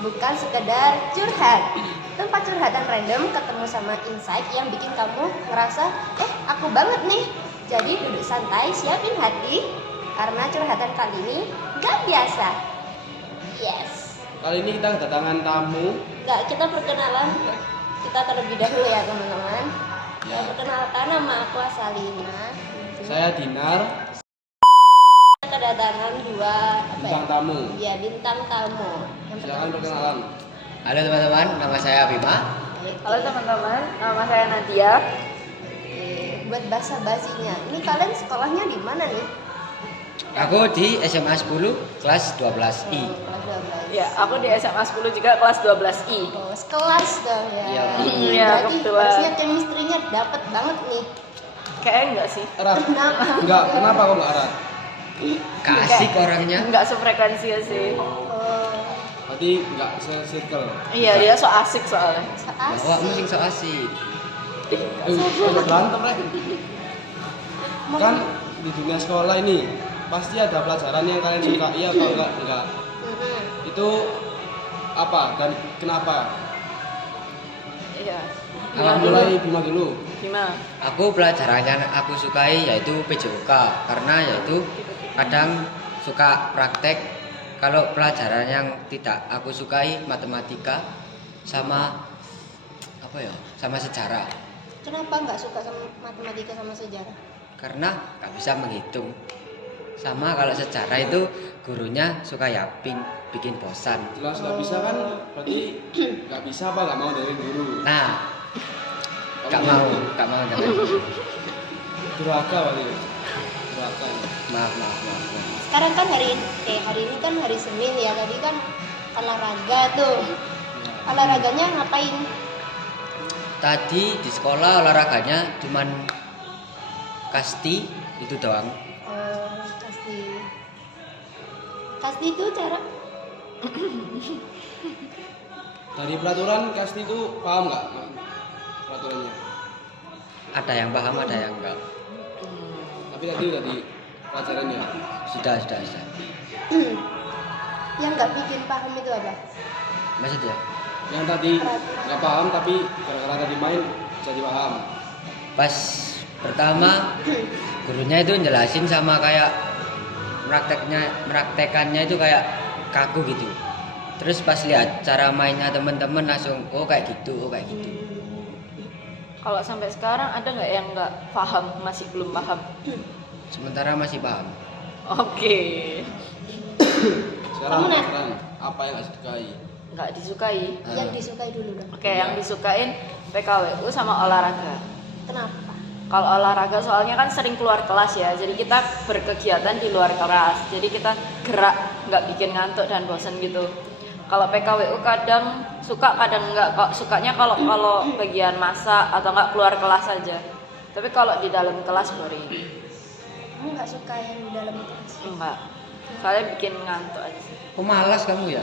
bukan sekedar curhat. Tempat curhatan random ketemu sama insight yang bikin kamu ngerasa, aku banget nih. Jadi duduk santai, siapin hati, karena curhatan kali ini gak biasa. Yes. Kali ini kita kedatangan tamu. Gak, kita perkenalan. Kita terlebih dahulu ya teman-teman. Ya, perkenalkan, nama aku Asalina. Saya Dinar. Kedatangan dua Bintang tamu. Ya, bintang tamu. Silakan perkenalan. Halo teman-teman, nama saya Bima. Halo teman-teman, nama saya Nadia. Buat basa-basinya, ini kalian sekolahnya di mana nih? Aku di SMA 10 kelas 12I. Kelas 12. Ya, aku di SMA 10 juga kelas 12I. Oh, sekelas dong ya. Iya. Iya, Berarti kebetulan. harusnya chemistry-nya dapet banget nih. Kayaknya enggak sih. Erat. Kenapa? Enggak, kenapa kok enggak erat? Kasih orangnya. Enggak sefrekuensi ya sih. Oh, Berarti enggak se-circle. Iya, dia so asik soalnya. Bawa musik so asik. Udah berantem lah. Kan di dunia sekolah ini pasti ada pelajaran yang kalian suka, iya atau enggak? Itu apa dan kenapa? Iya. Mulai Bima dulu. Gimana? Aku pelajaran yang aku sukai yaitu PJOK karena yaitu kadang suka praktek. Kalau pelajaran yang tidak aku sukai matematika sama apa ya? Sama sejarah. Kenapa nggak suka sama matematika sama sejarah? Karena nggak bisa menghitung. Sama kalau sejarah itu gurunya suka yaping, bikin bosan. Jelas nggak bisa kan? Berarti nggak bisa apa nggak mau dari guru? Nah, nggak mau jangan. Durhaka berarti. Durhaka. Maaf. Sekarang kan hari ini kan hari Senin ya. Tadi kan olahraga tuh. Olahraganya ngapain? Tadi di sekolah olahraganya cuman kasti itu doang. Kasti itu cara Dari peraturan kasti itu paham nggak peraturannya? Ada yang paham, ada yang enggak. Tapi tadi udah di pelajaran ya. Sudah. yang nggak bikin paham itu apa? Maksudnya Yang tadi nggak paham tapi gara-gara tadi main jadi paham. pas pertama gurunya itu jelasin sama kayak meraktekannya itu kayak kaku gitu. Terus pas lihat cara mainnya teman-teman langsung kayak gitu. Kalau sampai sekarang ada nggak yang nggak paham, masih belum paham? Sementara masih paham. Oke. Sekarang Kamu, Nat? penasaran apa yang nggak disukai? Nggak disukai. Yang disukai dulu dong. Oke, yang disukain PKWU sama olahraga. Kenapa? Kalau olahraga soalnya kan sering keluar kelas ya, jadi kita berkegiatan di luar kelas, jadi kita gerak, nggak bikin ngantuk dan bosan gitu. Kalau PKWU kadang suka, kadang nggak. Kok sukanya kalau bagian masak atau nggak keluar kelas saja. Tapi kalau di dalam kelas boring. Kamu nggak suka yang di dalam kelas? Enggak. Soalnya bikin ngantuk aja sih. Kok malas kamu ya?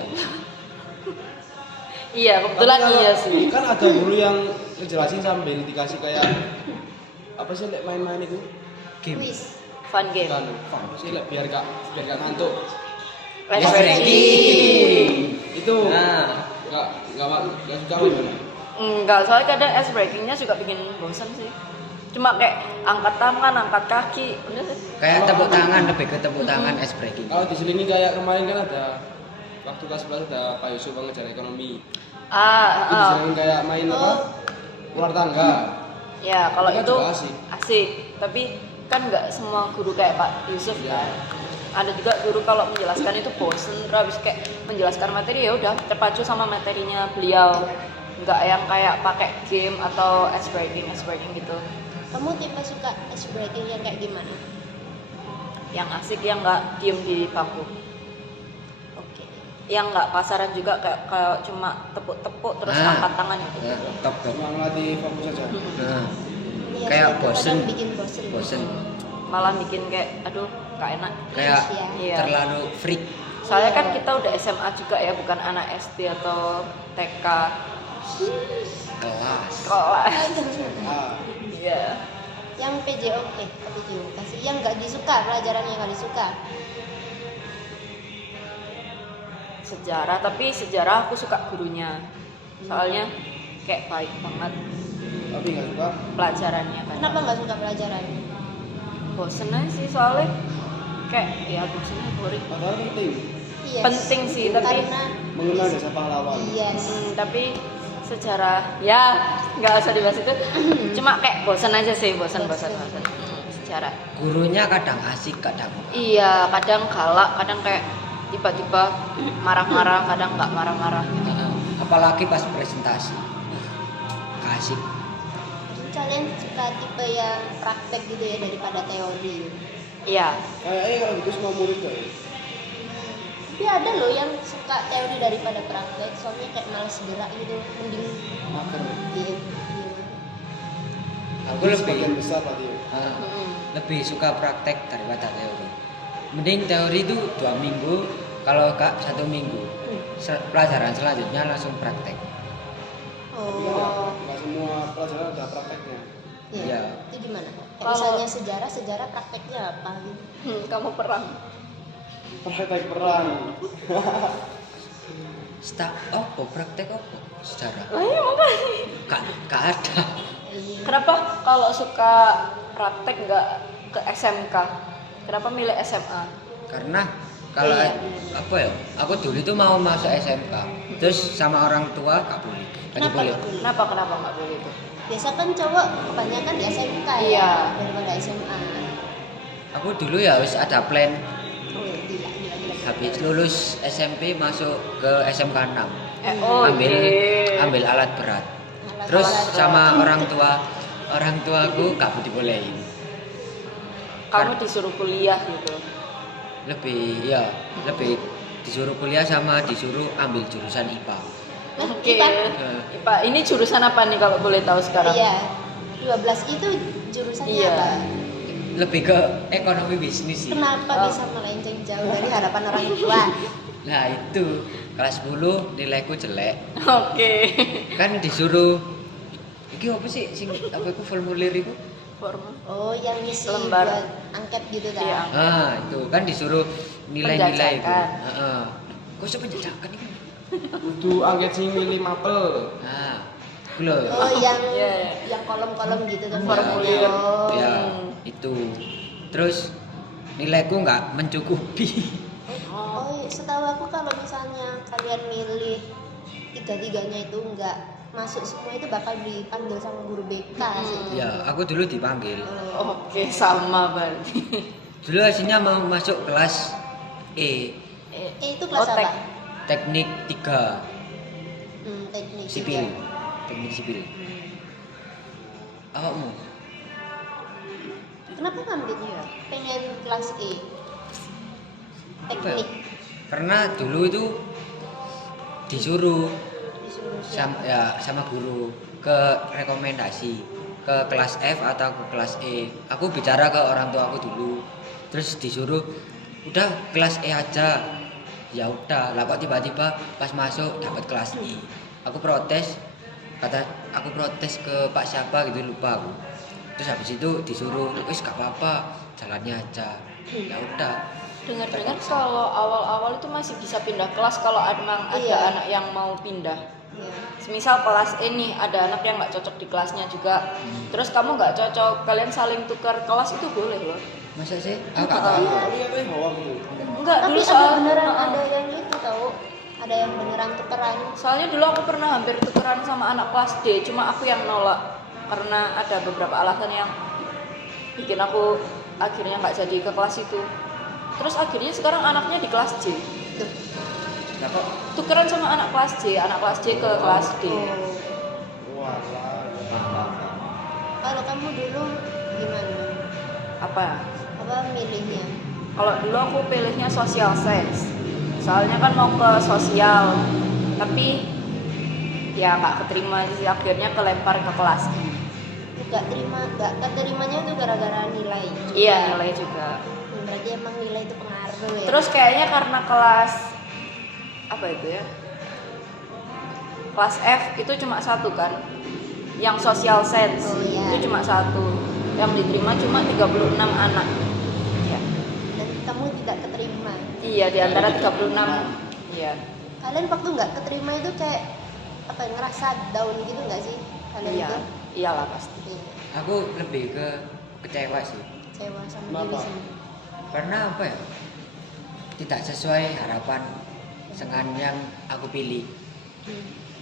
Iya, kebetulan Tapi kalau- iya sih. Kan ada guru yang ngejelasin sambil dikasih kayak apa sih lek main-main itu? Game. Quiz. Fun game. Kan apa sih lek biar gak ngantuk. Ice breaking. Itu Nah, nggak suka apa gimana? Enggak, soalnya kadang ice breakingnya juga bikin bosan sih. Cuma kayak angkat tangan, angkat kaki, udah sih. kayak tepuk tangan, lebih ke tepuk tangan ice breaking. Kalau di sini kayak kemarin kan ada waktu kelas 11 ada Pak Yusuf pengajar ekonomi. Itu diselingin kayak main apa? Ular tangga. Ya, kalau Itu kan itu juga asik. asik. Tapi kan nggak semua guru kayak Pak Yusuf Iya. kan. Ada juga guru kalau menjelaskan itu bosen, terus kayak menjelaskan materi ya udah terpacu sama materinya beliau. Nggak yang kayak pakai game atau ice breaking gitu. Kamu tipe suka ice breaking yang kayak gimana? Yang asik, yang nggak diem di bangku. Oke. Yang nggak pasaran juga kayak cuma tepuk-tepuk terus Nah. angkat tangan gitu. Top. Cuma ngelatih fokus aja. Nah, Iya kayak sih, bosen. kadang bikin bosen. Malah bikin kayak aduh nggak enak. Kayak Iya. terlalu freak. Soalnya kan kita udah SMA juga ya, bukan anak SD atau TK. Kelas. Kelas. Ah, Iya. Yang PJO, kasih yang nggak disuka, pelajaran yang nggak disuka. sejarah, tapi sejarah aku suka gurunya. Soalnya kayak baik banget Tapi nggak suka. pelajarannya kan. Kenapa nggak suka pelajaran? Bosen aja sih soalnya kayak ya bosennya boring. Padahal penting Yes. Penting sih, tapi karena mengenal jasa pahlawan. yes. Tapi sejarah ya nggak usah dibahas itu. Cuma kayak bosen aja sih, bosen. Sejarah. Gurunya kadang asik, kadang Iya, kadang galak, kadang kayak tiba-tiba marah-marah, kadang nggak marah-marah gitu. apalagi pas presentasi. Asik. Kalian suka tipe yang praktek gitu ya daripada teori. Iya. Kayaknya kalau gitu semua murid ya. Tapi ada loh yang suka teori daripada praktek, soalnya kayak males gerak gitu, mending Maker. diem. Aku Sebagian lebih besar tadi. lebih suka praktek daripada teori. Mending teori itu 2 minggu, kalau enggak 1 minggu. Pelajaran selanjutnya langsung praktek. Iya, Oh, nggak semua pelajaran ada prakteknya. iya. Iya. Itu gimana? Kayak Kalau- misalnya sejarah prakteknya apa gitu? Kamu perang. Praktek perang. Praktek apa? Sejarah. Iya makanya. Gak ada. Iya. Kenapa kalau suka praktek nggak ke SMK? Kenapa milih SMA? Karena kalau Iya. apa ya? Aku dulu itu mau masuk SMK, terus sama orang tua gak boleh. Gak Kenapa boleh. nggak boleh? Kenapa nggak boleh itu? Biasa kan cowok kebanyakan di SMK Iya. ya daripada SMA. Aku dulu ya harus ada plan. Oh, gila. Habis lulus SMP masuk ke SMK 6. Ambil alat berat. Terus Alat-alat sama berat. orang tuaku gak dibolehin. Kamu disuruh kuliah gitu. Lebih disuruh kuliah sama disuruh ambil jurusan IPA. Nah, Oke. IPA. IPA. Ini jurusan apa nih kalau boleh tahu sekarang? Iya. 12 itu jurusannya Iya. apa? Lebih ke ekonomi bisnis sih. Kenapa Oh. bisa melenceng jauh dari harapan orang tua? Nah itu kelas 10 nilaiku jelek. Oke. Kan disuruh iki apa sih sing apa iku formulir iku? Formal. Oh, yang ngisi Lembar. buat angket gitu kan? Iya. Ah, itu kan disuruh nilai-nilai itu. Penjajakan. Heeh. Kok iso penjajakan iki? Kudu angket sing milih mapel. Nah, iku lho. Oh, yang Iya. yang kolom-kolom gitu tuh Formulir. Oh. Ya, itu. Terus nilaiku nggak mencukupi. Oh, setahu aku kalau misalnya kalian milih tiga-tiganya itu enggak masuk semua itu bakal dipanggil sama guru BK sih. Ya, aku dulu dipanggil. Oh. Oke, sama berarti. Dulu aslinya mau masuk kelas E, Itu kelas Otek. apa? teknik 3 Teknik sipil. tiga. Teknik sipil. Awakmu? Kenapa ngambil? Pengen kelas E. Apa ya? Teknik. Karena dulu itu disuruh Disuruh sama guru ke rekomendasi ke kelas F atau ke kelas E. Aku bicara ke orang tua aku dulu, terus disuruh udah kelas E aja. Ya udah, lah kok tiba-tiba pas masuk dapat kelas E. Aku protes ke Pak siapa gitu lupa aku. Terus habis itu disuruh wis gak apa-apa, jalannya aja. Ya udah. Dengar-dengar kalau awal-awal itu masih bisa pindah kelas kalau emang ada Iya. anak yang mau pindah. Ya. Semisal kelas E nih ada anak yang nggak cocok di kelasnya juga. Terus kamu nggak cocok, kalian saling tukar kelas itu boleh loh. Masa sih? Aku gak tahu. Tapi katanya hoax gitu. Enggak, Tapi dulu ada soal beneran ada yang gitu tahu. Ada yang beneran tukeran. soalnya dulu aku pernah hampir tukeran sama anak kelas D, cuma aku yang nolak karena ada beberapa alasan yang bikin aku akhirnya nggak jadi ke kelas itu. Terus akhirnya sekarang anaknya di kelas J. Tuh. Lah kok Tukeran sama anak kelas J ke kelas D. Wah, Kalau kamu dulu gimana? Apa? Apa milihnya? Kalau dulu aku pilihnya social science. Soalnya kan mau ke sosial, tapi ya nggak keterima sih, akhirnya kelempar ke kelas I. Nggak keterimanya itu gara-gara nilai. Iya, nilai juga. Berarti emang nilai itu pengaruh ya. Terus kayaknya karena kelas apa itu ya? Kelas F itu cuma satu kan? Yang social science Oh, iya. itu cuma satu. Yang diterima cuma 36 anak. Iya. dan kamu tidak keterima. Iya, di antara 36. Iya. Kalian waktu nggak keterima itu kayak apa ya, ngerasa down gitu nggak sih kalian Iya, itu? iyalah pasti. Iya, Aku lebih ke kecewa sih. kecewa sama Kenapa? diri sendiri. Karena apa ya? Tidak sesuai harapan dengan yang aku pilih.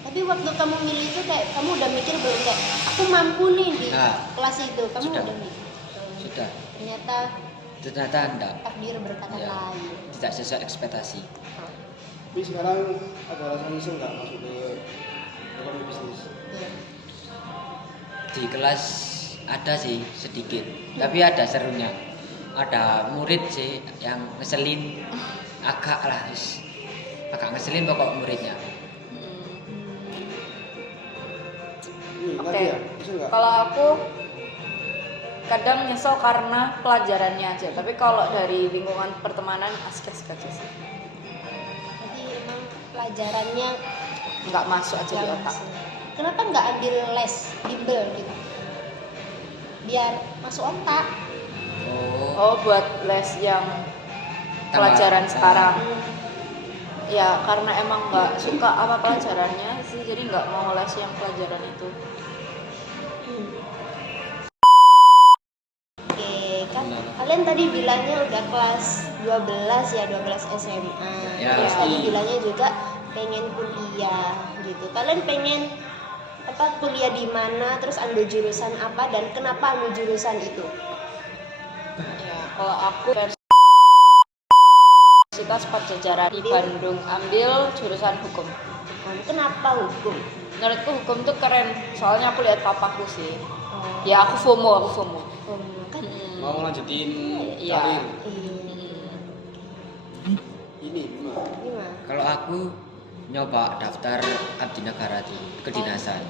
Tapi waktu kamu milih itu kayak kamu udah mikir belum kayak aku mampu nih di Nah, kelas itu, kamu sudah. udah mikir. Sudah. Ternyata Ternyata enggak. takdir berkata Ya. lain. Tidak sesuai ekspektasi. Tapi sekarang ada rasa nyesel nggak masuk ke ekonomi bisnis? Iya. Di kelas ada sih sedikit, tapi ada serunya. Ada murid sih yang ngeselin, agak lah, agak ngeselin pokok muridnya. Ini Oke. Nadia, nyesel nggak? Kalau aku kadang nyesel karena pelajarannya aja, tapi kalau dari lingkungan pertemanan asik-asik aja sih. Jadi emang pelajarannya Nggak masuk aja di nggak otak. masuk. Kenapa nggak ambil les bimbel gitu? Biar masuk otak. Oh, Oh, buat les yang Tambah. pelajaran sekarang. Hmm. Ya, karena emang nggak suka apa pelajarannya sih, jadi nggak mau les yang pelajaran itu. Oke, kan Benar. kalian tadi bilangnya udah kelas 12 ya, 12 SMA. Ya. Terus tadi bilangnya juga pengen kuliah gitu. Kalian pengen apa kuliah di mana, terus ambil jurusan apa dan kenapa ambil jurusan itu? Ya, kalau aku Universitas Pajajaran di Bandung ambil jurusan hukum. Kenapa hukum? Menurutku hukum tuh keren, soalnya aku lihat papaku sih. Oh, Ya aku FOMO. hukum kan Mau lanjutin Iya. karir Hmm. ini gimana? Gimana? kalau aku nyoba daftar abdi negara di kedinasan.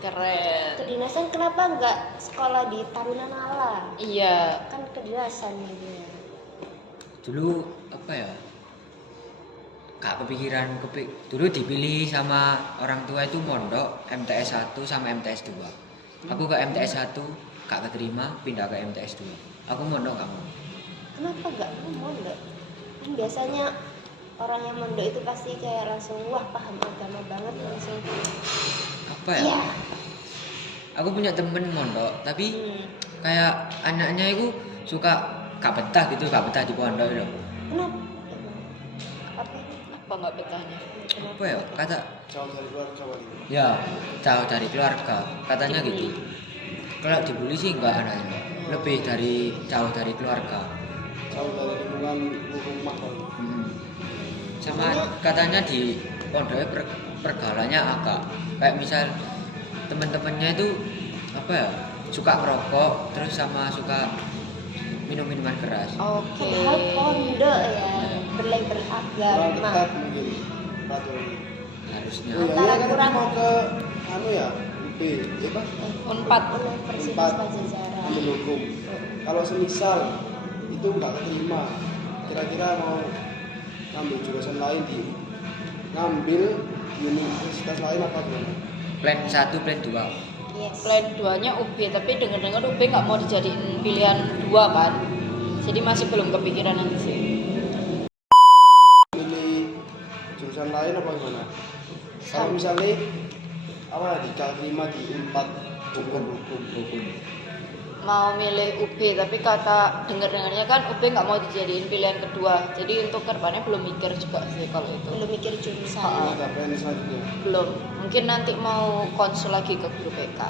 Keren. Kedinasan kenapa nggak sekolah di Taruna Nala? Iya. Kan kedinasan gitu ya. Dulu apa ya? Gak kepikiran dulu dipilih sama orang tua itu mondok MTS 1 sama MTS 2. Aku ke MTS 1 gak keterima, pindah ke MTS 2. Aku mondok gak mau. Kenapa nggak mondok? Kan biasanya orang yang mondok itu pasti kayak langsung wah paham agama banget langsung. Apa ya? Iya. Aku punya temen mondok, tapi Hmm. kayak anaknya itu suka gak betah gitu, gak betah di pondok itu. Kenapa? Apa? Apa nggak betahnya? Apa ya? Kata Jauh dari keluarga wali. ya jauh dari keluarga, katanya gitu. Kalau dibully sih enggak anaknya, lebih dari jauh dari keluarga. Jauh dari lingkungan rumah wali. Sama katanya di pondoknya pergaulannya agak kayak misal teman-temannya itu apa ya suka merokok terus sama suka minum-minuman keras. Oke. Padahal pondok ya berlabel Kurang agama. ketat mungkin peraturannya. Harusnya. Oh iya, Antara kan kurang- mau ke anu ya, UP, apa? Unpad. Universitas Unpad. Pajajaran. Ambil hukum. Kalau semisal itu nggak keterima, kira-kira mau ngambil jurusan lain ngambil di universitas lain apa gimana? Plan 1, plan 2. Yes. Plan 2-nya UB, tapi dengar-dengar UB nggak mau dijadiin pilihan 2 kan. Jadi masih belum kepikiran nanti sih. Milih jurusan lain apa gimana? Kalau misalnya apa diterima di 4 hukum. Mau milih UB, tapi kata dengar-dengarnya kan UB nggak mau dijadiin pilihan kedua. Jadi untuk kedepannya belum mikir juga sih kalau itu. Belum mikir jurusan. Ini ada plan selanjutnya. Belum. Mungkin nanti mau konsul lagi ke guru PK.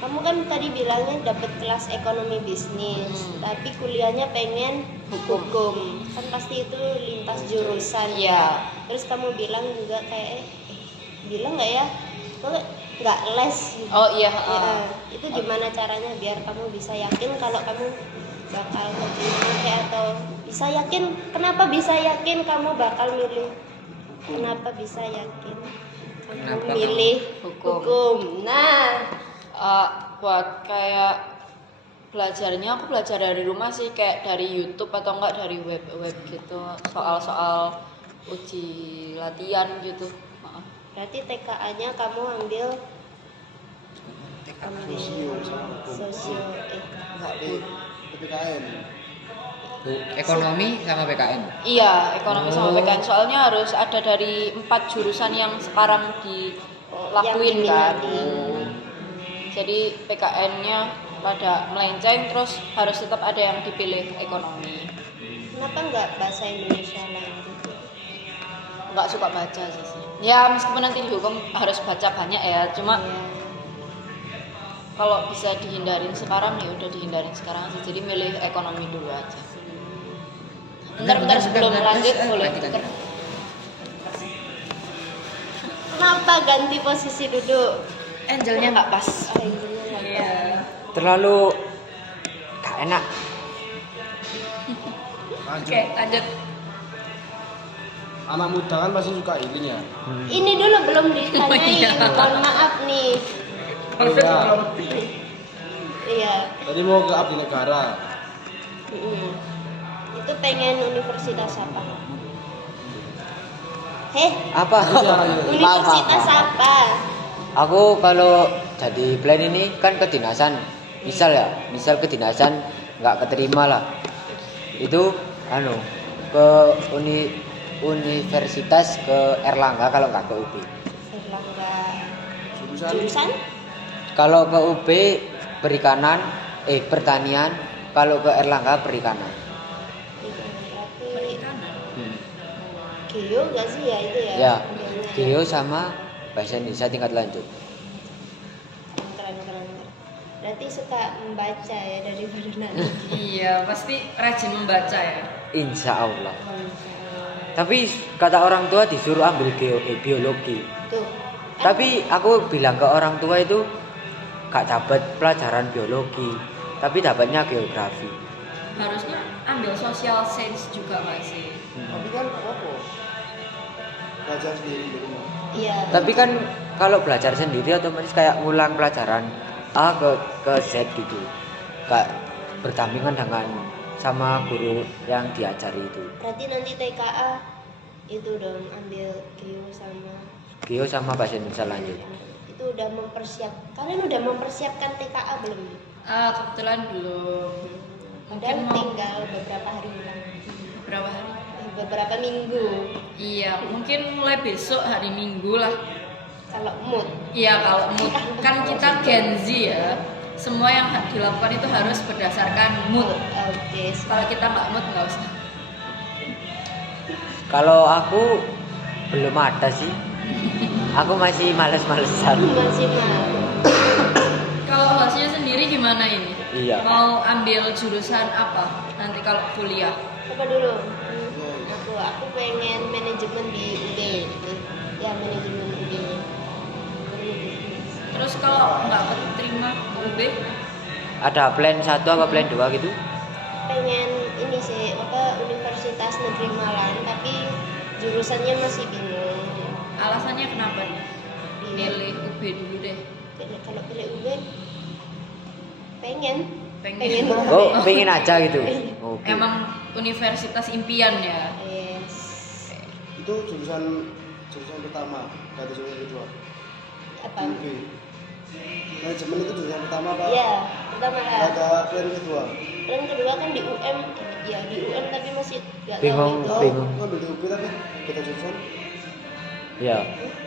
Kamu kan tadi bilangnya dapat kelas ekonomi bisnis, tapi kuliahnya pengen hukum. Kan pasti itu lintas jurusan. Iya. Terus kamu bilang juga kayak bilang nggak ya? Kok nggak les? Gitu. Oh iya. Ya, itu gimana caranya biar kamu bisa yakin kalau kamu bakal keterima kayak atau bisa yakin? Kenapa bisa yakin kamu bakal milih? Kenapa bisa yakin kamu Kenapa milih Hukum. hukum? Nah. Buat kayak belajarnya aku belajar dari rumah sih, kayak dari YouTube atau enggak dari web gitu, soal-soal uji latihan gitu. Berarti TKA-nya kamu ambil Sosio sama hukum. sosio PPKN. Ekonomi sama PKN. Iya, ekonomi sama PKN. Soalnya harus ada dari 4 jurusan yang sekarang dilakuin kan. diminati. Jadi PKN-nya pada melenceng, terus harus tetap ada yang dipilih ekonomi. Kenapa nggak bahasa Indonesia lagi? Nggak suka baca sih. Ya meskipun nanti di hukum harus baca banyak ya, cuma Iya. kalau bisa dihindarin sekarang ya udah dihindarin sekarang sih. Jadi milih ekonomi dulu aja. Bentar sebelum lanjut boleh Ganti. tuker. Kenapa ganti posisi duduk? Angelnya nggak pas. Oh, intinya nggak tahu. Terlalu gak enak. Lanjut. Oke, lanjut. Anak muda kan pasti suka ini ya. Ini dulu belum Oh, ditanyain. iya. Mohon maaf nih. Oh iya. Iya. Tadi mau ke abdi negara. Mm-mm. Itu pengen universitas apa? Heh, Apa? universitas apa? Aku kalau jadi plan ini kan kedinasan. Misal kedinasan nggak keterima lah. Itu ke universitas ke Erlangga kalau nggak ke UB. Erlangga. Jurusan Jurusan? Kalau ke UB pertanian, kalau ke Erlangga perikanan. Berarti Geo nggak sih ya itu ya? Ya, Ambilnya. Geo sama bahasa Indonesia tingkat lanjut. Keren. Berarti suka membaca ya daripada nanti. Iya, pasti rajin membaca ya. Insya Allah. Tapi kata orang tua disuruh ambil biologi. Tuh. Tapi aku bilang ke orang tua itu gak dapat pelajaran biologi, tapi dapatnya geografi. Harusnya ambil social science juga nggak sih? tapi kan apa? Belajar sendiri di rumah. Iya. Tapi kan kalau belajar sendiri otomatis kayak ngulang pelajaran A ke Z gitu. Gak berdampingan dengan sama guru yang diajari itu. Berarti nanti TKA itu dong ambil Geo sama Bahasa Indonesia lanjut. itu udah kalian udah mempersiapkan TKA belum? Kebetulan belum. Padahal Mungkin mau tinggal beberapa hari lagi. berapa hari? Beberapa minggu. Iya, mungkin mulai besok hari Minggu lah. Kalau mood. Iya, kalau mood kan kita Gen Z ya. Semua yang dilakukan itu harus berdasarkan mood. Oke. Kalau kita nggak mood nggak usah. Kalau aku belum ada sih. Aku masih males-malesan. Masih mau. Kalau hostnya sendiri gimana ini? Iya. Mau ambil jurusan apa nanti kalau kuliah? Apa dulu? Aku pengen manajemen di UB. Ya manajemen UB. Terus kalau nggak keterima UB, Ada plan 1 apa plan 2 gitu? Pengen ini sih Universitas Negeri Malang tapi jurusannya masih bingung. alasannya kenapa nih? Iya. Milih UB dulu deh. Kalau pilih UB pengen Pengen. UB. Oh, pengen aja gitu. Oke. Emang universitas impian ya. Yes. Itu jurusan pertama, berarti jurusan kedua. Apa? UB. Manajemen itu jurusan pertama apa? Iya, pertama Nggak ada plan kedua. Plan kedua kan di UM. Ya di UM tapi masih nggak tahu Bingung. itu. Oh, Bingung. ngambil di UB tapi beda jurusan. Ya.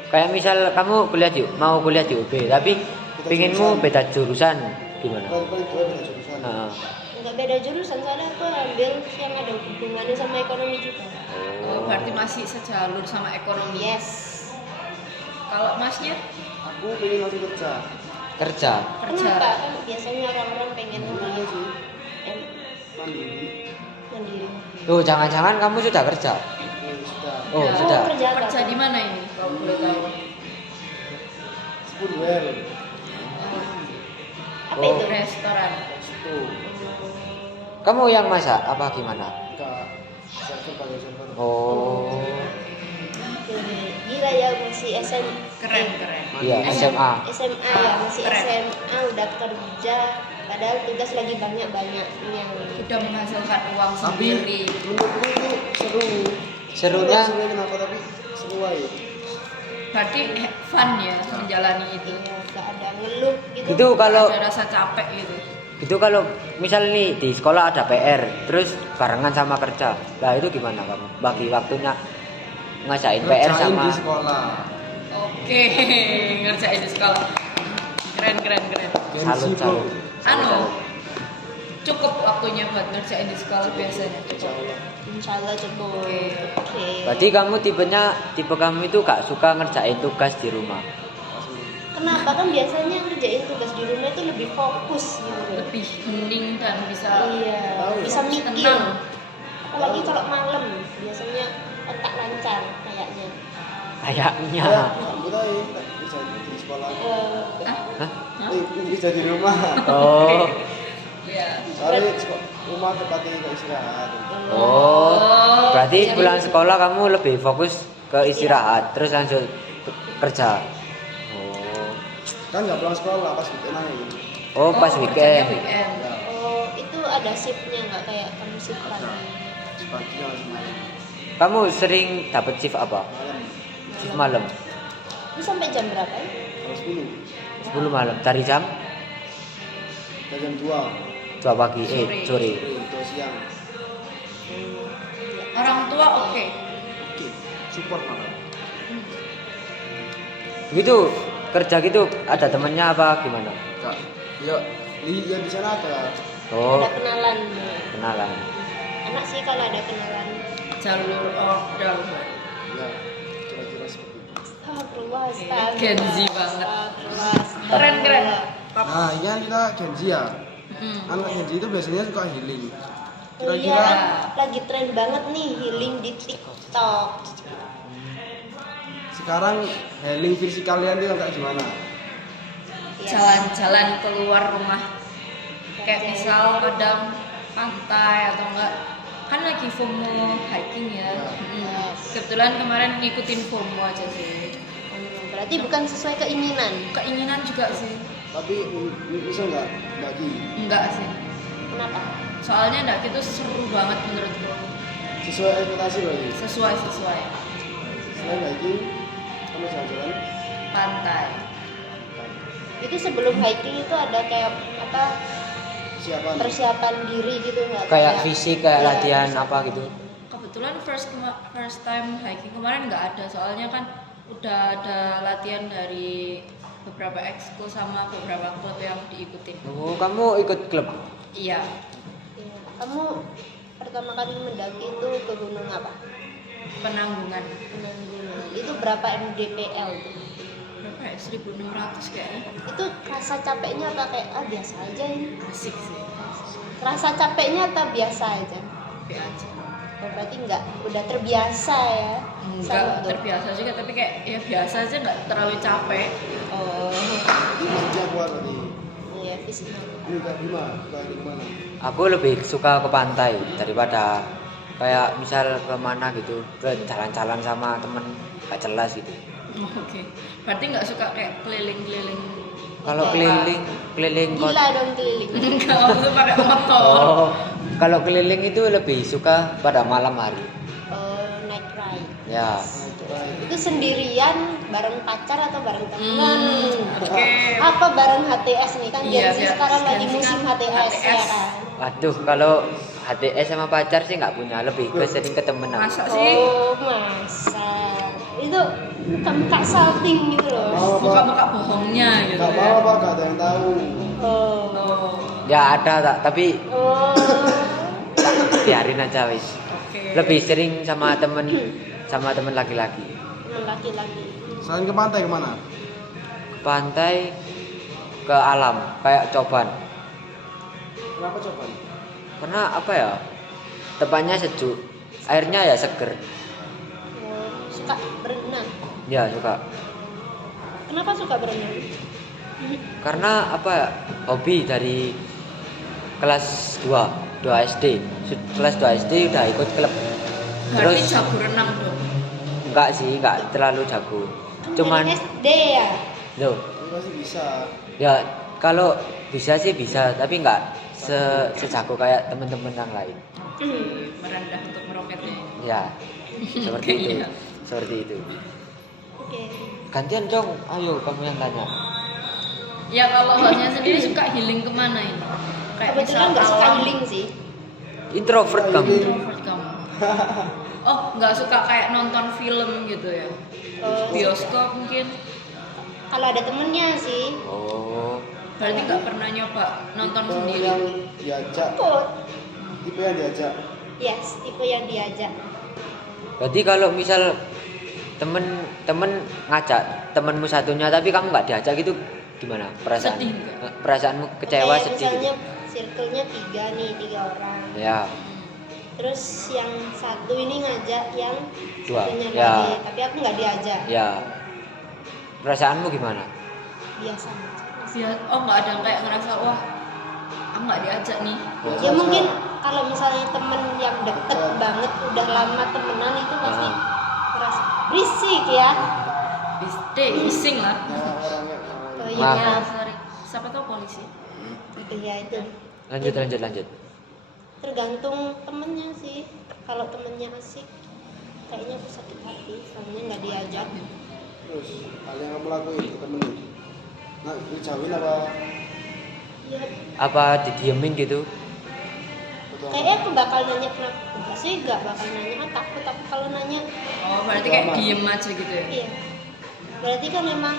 Kayak misal kamu mau kuliah di UB, tapi pinginmu beda jurusan gimana? Paling dua beda jurusan. Nah, Nggak beda jurusan soalnya aku ambil yang ada hubungannya sama ekonomi juga. Oh, berarti masih sejalur sama ekonomi. Yes. Kalau masnya Aku pengen langsung kerja. kerja. kerja. Kenapa? Kan biasanya orang-orang pengen Iya sih. yang Mandiri. mandiri. Tuh, jangan-jangan kamu sudah kerja. Sudah. Oh, Ya. sudah. Kerja apa? Kerja di mana ini? Kalau boleh tahu. Spoonwell. Apa Oh. itu? Restoran. Resto. Kamu yang masak apa gimana? Enggak. Server pakai server. Oh. Gila ya masih Keren. Iya, SMA. SMA ya masih Keren. SMA udah kerja padahal tugas lagi banyak-banyaknya. Udah menghasilkan uang Tapi sendiri. menurutku itu seru. Serunya Seru kenapa tapi seru aja. Berarti fun ya menjalani itu. Iya, nggak ada ngeluh gitu. itu kalau Ada rasa capek gitu. Itu kalau misal nih di sekolah ada PR, terus barengan sama kerja. Nah, itu gimana kamu? Bagi waktunya ngajain PR Ngerjain sama di sekolah. Oke, ngerjain di sekolah. Keren. Gengsi, salut. bro. Anu, cukup waktunya buat ngerjain di sekolah biasanya. Cukup. Insya Allah cukup. Oke. Berarti kamu tipe kamu itu gak suka ngerjain tugas di rumah. Kenapa kan biasanya ngerjain tugas di rumah itu lebih fokus gitu. Lebih hening dan bisa Iya. Bisa mikir. tenang. Apalagi kalau malam biasanya otak lancar kayaknya. Kayaknya. Kita bisa di sekolah. Hah? Bisa di rumah. Oh. Iya. Soalnya rumah tempatnya nggak istirahat. Oh. Berarti jadi- pulang sekolah kamu lebih fokus ke istirahat, terus langsung kerja. Oh. Kan nggak pulang sekolah pas weekend aja gitu. Oh, pas kerjanya weekend. weekend. Oh, itu ada shiftnya nggak kayak kamu shift pagi? Pagi langsung malam. Kamu sering dapat shift apa? Malam. Shift malam. Ini sampai jam berapa? Jam 10. 10 malam. Dari jam Jam 2. 2 pagi, sore. Itu siang. Orang tua oke. Oke. Support malah. Begitu kerja gitu ada temennya apa gimana? Kak. Ya, di sana ada. Oh, Ada kenalan. kenalan. Enak sih kalau ada kenalan. Jalur ordal. Ya, kira-kira seperti itu. Astagfirullah, astagfirullah. Gen Z banget. Astagfirullah, Keren. astagfirullah. Nah, ini kan kita Gen Z ya. Hmm. Anak Gen Z itu biasanya suka healing. Oh iya, Kira-kira lagi tren banget nih healing di TikTok. sekarang healing versi kalian itu kayak gimana? Yes. Jalan-jalan keluar rumah. Kayak misal kadang pantai atau enggak kan lagi FOMO hiking ya. Kebetulan kemarin ngikutin FOMO aja sih. Berarti bukan sesuai keinginan. Keinginan juga sih. Tapi bisa nggak bagi? Enggak sih. Kenapa? Soalnya ndaki itu seru banget menurutku. Sesuai ekspektasi berarti. Sesuai Selain hiking, kamu jalan-jalan. pantai. Itu sebelum hiking itu ada kayak apa Siapa? persiapan diri gitu nggak? Kayak fisik, kayak Iya, latihan fisik. apa gitu. Kebetulan first time hiking kemarin nggak ada, soalnya kan udah ada latihan dari beberapa ekskul sama beberapa klub yang diikutin. Oh, kamu ikut klub? Iya, Iya. Kamu pertama kali mendaki itu ke gunung apa? penanggungan. Penanggungan. Itu berapa mdpl tuh? Berapa ya? 1.600 kayaknya. Itu rasa capeknya apa kayak biasa aja ini? Asik sih. Rasa capeknya atau biasa aja? Oke aja. Oh, berarti udah terbiasa ya? Enggak sama tuh. terbiasa juga, tapi kayak ya biasa aja, nggak terlalu capek. Oh, Fisiknya kuat berarti. iya fisik. Ini kayak gimana? Aku lebih suka ke pantai daripada kayak misal ke mana gitu, ke jalan-jalan sama temen gak jelas gitu. Oke. Berarti nggak suka kayak keliling-keliling. Kalau Oke. keliling Gila dong keliling. Enggak, waktu pakai motor. Oh, kalau keliling itu lebih suka pada malam hari. Night ride. Ya. Itu sendirian bareng pacar atau bareng teman? Oke. Apa bareng HTS nih kan Iya, Gen Z biar- sekarang lagi Gen Z musim kan HTS, ya HTS. kan? Aduh, kalau HTS sama pacar sih nggak punya, lebih ke sering ketemenan. Masa sih? Oh masa itu muka salting gitu loh. Mau apa? Buka-buka bohongnya gitu. Gak mau apa? Gak ada yang tahu. Oh. Oh, Ya ada tak, tapi Oh. biarin aja wis. oke. Lebih sering sama temen laki-laki. Laki-laki. Selain ke pantai kemana? Pantai, ke alam kayak Coban. Kenapa coba? Karena apa ya? Tempatnya sejuk, airnya ya seger. Oh, suka berenang. Ya suka. Kenapa suka berenang? Karena apa ya? Hobi dari kelas 2 SD. Kelas 2 SD udah ikut klub. Berarti Terus jago renang dong. enggak sih, enggak terlalu jago. Kan Cuman dari SD ya. loh, Ini pasti bisa. ya kalau bisa sih bisa, tapi enggak sejago kayak teman-teman yang lain. Merendah untuk meroketnya. Ya. Seperti itu. Iya. Seperti itu. Oke. Gantian dong, ayo kamu yang tanya. Ya kalau hostnya sendiri suka healing kemana ini? Kayak Kebetulan misal nggak suka alam. healing sih. Introvert kamu. Introvert kamu. Oh, nggak suka kayak nonton film gitu ya? Bioskop mungkin? Kalau ada temennya sih. Oh. Berarti nggak pernah nyoba nonton Tipe sendiri? yang diajak, Ikut. tipe yang diajak. Yes, tipe yang diajak. Berarti kalau misal temen ngajak temenmu satunya tapi kamu nggak diajak gitu gimana perasaan? Sedih nggak? Perasaanmu kecewa, Kayak sedih misalnya gitu? circle-nya 3 orang. Ya, Terus yang satu ini ngajak yang Dua. satunya Ya. lagi, tapi aku nggak diajak. ya. Perasaanmu gimana? Biasa aja. Oh, nggak ada kayak ngerasa wah, aku nggak diajak nih. Ya mungkin kalau misalnya temen yang deket banget udah lama temenan itu pasti Ah. merasa berisik ya. Bising lah. Nah, orangnya Oh Maaf. iya, Ya, maaf. sorry. Siapa tahu polisi. Iya itu. Lanjut. Tergantung temennya sih. Kalau temennya asik, kayaknya aku sakit hati, soalnya nggak diajak. terus hal yang kamu lakuin ke temen nah dijauhin apa Ya, Apa didiemin gitu? betul kayaknya aku bakal nanya kenapa. Enggak sih, nggak bakal nanya. Ah, takut tapi kalau nanya, Oh, berarti kayak diem aja gitu ya? iya. Berarti kan memang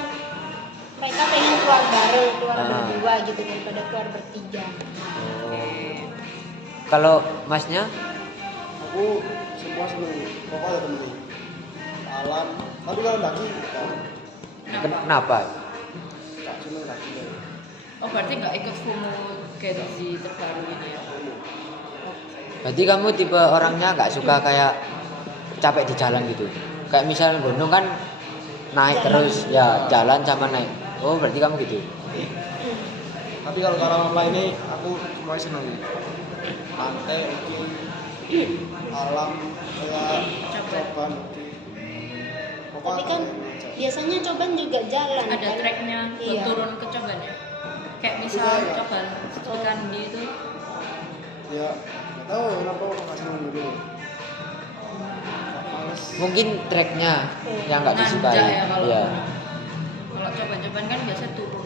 mereka pengen keluar bareng, keluar Ah. berdua gitu daripada keluar bertiga. Kalau masnya? aku semua seneng pokoknya ada temen alam tapi kalau daki Kenapa? tak seneng daki Oh, berarti nggak ikut FOMO Gen Z terbaru ini ya? Berarti kamu tipe orangnya nggak suka kayak capek di jalan gitu? Kayak misal gunung kan naik Jalan. terus, ya jalan sama naik. Oh, berarti kamu gitu? tapi kalau Karawampla ini aku semuanya seneng pantai alam kayak coban Tapi kan biasanya coban juga jalan. Ada kan? treknya buat Iya. turun ke coban ya? Kayak misal Iya, iya. coban Cikandi itu. ya nggak tahu ya kenapa aku nggak seneng dulu males Mungkin treknya yang nggak Nanjak disukai. ya kalau Iya. kalau coban-coban kan biasa turun.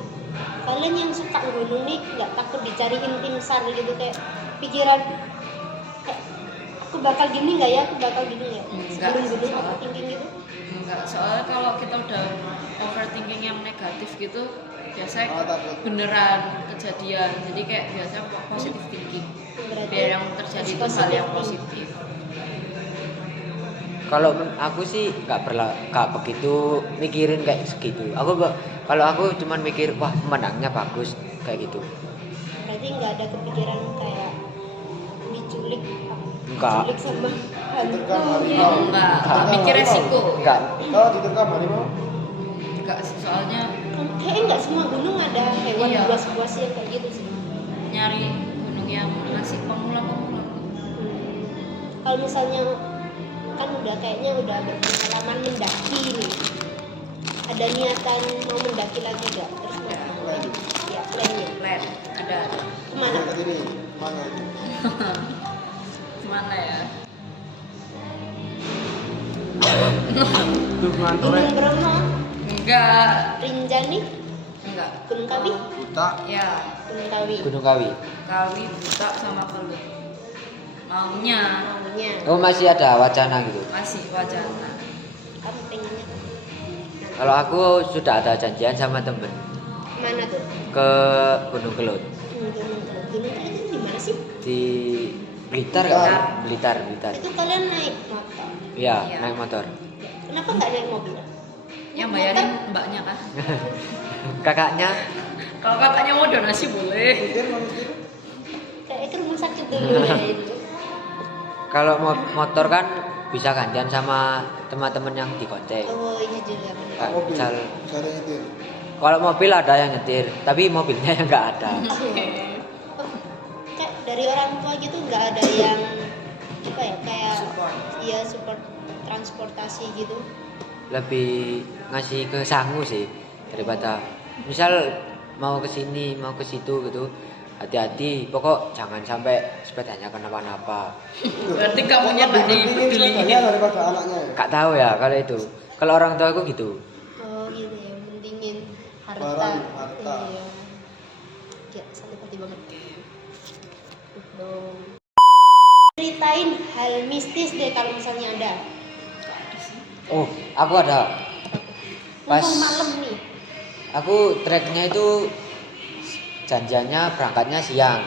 Kalian yang suka gunung nih nggak takut dicariin tim SAR gitu, kayak pikiran kayak aku bakal gini nggak ya, aku bakal gini nggak? Enggak. Sebelum gunung overthinking gitu. Enggak, soalnya kalau kita udah overthinking yang negatif gitu biasanya takut beneran kejadian. Jadi kayak biasa positive thinking. Berarti Biar yang terjadi itu hal yang positif. Kalau aku sih nggak begitu mikirin kayak segitu. Kalau aku cuman mikir wah pemandangannya bagus kayak gitu. Berarti nggak ada kepikiran kayak diculik, Enggak. diculik sama diterkam hantu. harimau Enggak, mikir resiko. Enggak. kalau diterkam harimau Enggak, soalnya Kayaknya nggak semua gunung ada hewan Iya. buas-buas yang kayak gitu sih. nyari gunung yang ngasih pemula-pemula. Kalau misalnya kan udah kayaknya udah berpengalaman mendaki nih, ada niatan mau mendaki lagi nggak? Terus mau plan ya plannya Plan ada kemana? ke sini mana itu kemana ya? tuh ngantor Gunung Bromo, Enggak, Rinjani, enggak. Gunung Kawi, buta Ya, Gunung Kawi. Gunung Kawi. Kawi, Buta sama Kelut. Maunya Maunya Oh, masih ada wacana gitu. masih wacana. kamu pengennya Kalau aku sudah ada janjian sama temen mana tuh? ke Gunung Kelut Gunung Kawi itu di mana sih? di Blitar Blitar. kan? Blitar. Itu kalian naik motor. Iya, Iya. naik motor. Kenapa nggak naik mobil? Yang bayarin mbaknya kan? Kakaknya Kalau kakaknya mau donasi boleh. mikir mau mikir Kayak ke rumah sakit dulu ya itu. kalau motor kan bisa gantian sama teman-teman yang di Gojek. Oh iya juga benar. Kayak mobil misal cara nyetir kalau mobil ada yang nyetir, tapi mobilnya yang nggak ada. Kayak dari orang tua gitu nggak ada yang apa ya kayak Support. iya support transportasi gitu. Lebih ngasih ke sangu sih daripada misal mau ke sini, mau ke situ gitu. Hati-hati, pokok jangan sampai sepedanya kenapa-napa. Berarti kamunya nggak sepedanya dipeduliin. daripada anaknya ya Kak tahu ya kalau itu. Kalau orang tua aku gitu. Oh gitu ya, mendingin harta. Barang, harta. Iya. Ya, sakit hati banget. Ceritain hal mistis deh kalau misalnya ada. Oh, aku ada. Pas Mumpung malam nih. aku treknya itu janjiannya berangkatnya siang,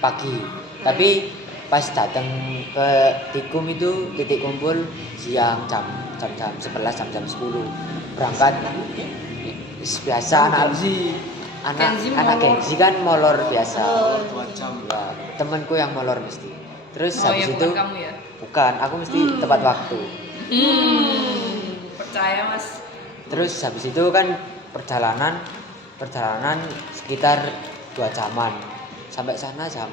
pagi. Tapi pas datang ke Tikum itu titik kumpul siang jam 11 jam 10 berangkat. Biasa anak Genzi kan molor biasa. Oh. 2 jam. Ya, temanku yang molor mesti. Terus Oh habis ya, itu bukan kamu ya? bukan, aku mesti tepat waktu. Percaya mas. Terus habis itu kan perjalanan sekitar 2 jaman. Sampai sana jam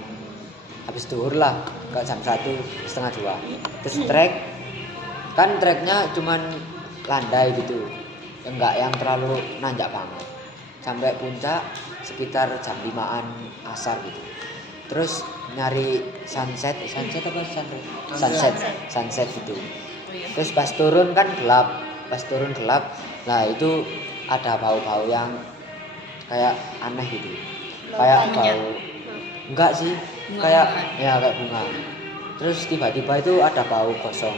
habis duhur lah, ke jam 1:30 2. Terus treknya cuman landai gitu. Enggak yang terlalu nanjak banget. Sampai puncak sekitar jam 5-an asar gitu. Terus nyari sunset apa sunset gitu. Oh iya. Terus pas turun gelap. Nah itu ada bau-bau yang kayak aneh gitu. Kayak Minyak. bau enggak sih, kayak bunga. Terus tiba-tiba itu ada bau gosong.